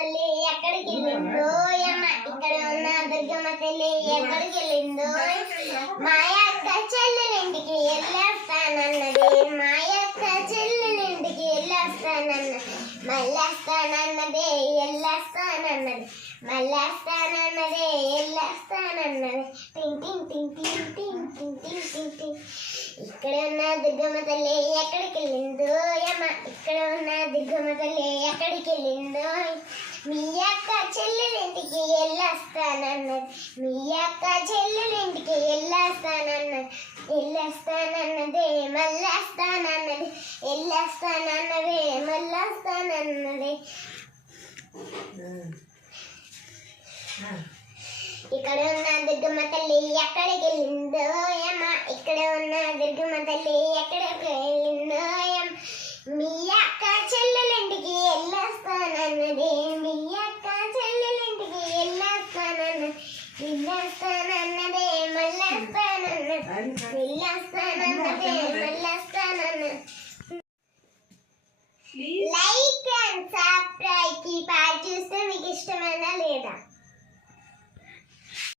తల్లి ఎక్కడికి వెళ్ళిందో యమ్మ ఇక్కడ ఉన్న దుర్గమ్మ తల్లి ఎక్కడికి వెళ్ళిందో మా యొక్క చెల్లెలింటికి వెళ్ళేస్తానన్నది మా యొక్క చెల్లెలింటికి వెళ్ళేస్తానన్నది మళ్ళేస్తానన్నది వెళ్ళేస్తానన్నది మళ్ళేస్తానన్నది వెళ్ళేస్తానన్నది టింగ్ టింగ్ టింగ్ టింగ్ టింగ్ టింగ్ టింగ్ టింగ్ టింగ్ ఇక్కడ ఉన్న దుర్గమ్మ తల్లి ఎక్కడికి వెళ్ళిందో యమ్మ ఇక్కడ ఉన్న దుర్గమ్మ తల్లి ఎక్కడికి వెళ్ళిందో మీ యొక్క చెల్లెలింటికి వెళ్ళేస్తానన్నది మీ యొక్క చెల్లెలింటికి వెళ్ళేస్తానన్నది వెళ్ళేస్తానన్నది మళ్ళేస్తానన్నది వెళ్ళేస్తానన్నది మళ్ళేస్తానన్నది ఇక్కడ ఉన్న దుర్గమ్మ తల్లి ఎక్కడికి వెళ్ళిందో యమ్మ ఇక్కడ ఉన్న దుర్గమ్మ తల్లి ఎక్కడికి వెళ్ళిందో యమ్మ మీ యొక్క చెల్లెలింటికి వెళ్ళేస్తానన్నది మీ యొక్క చెల్లెలింటికి వెళ్ళేస్తానన్నది వెళ్ళేస్తానన్నది మళ్ళేస్తానన్నది వెళ్ళేస్తానన్నది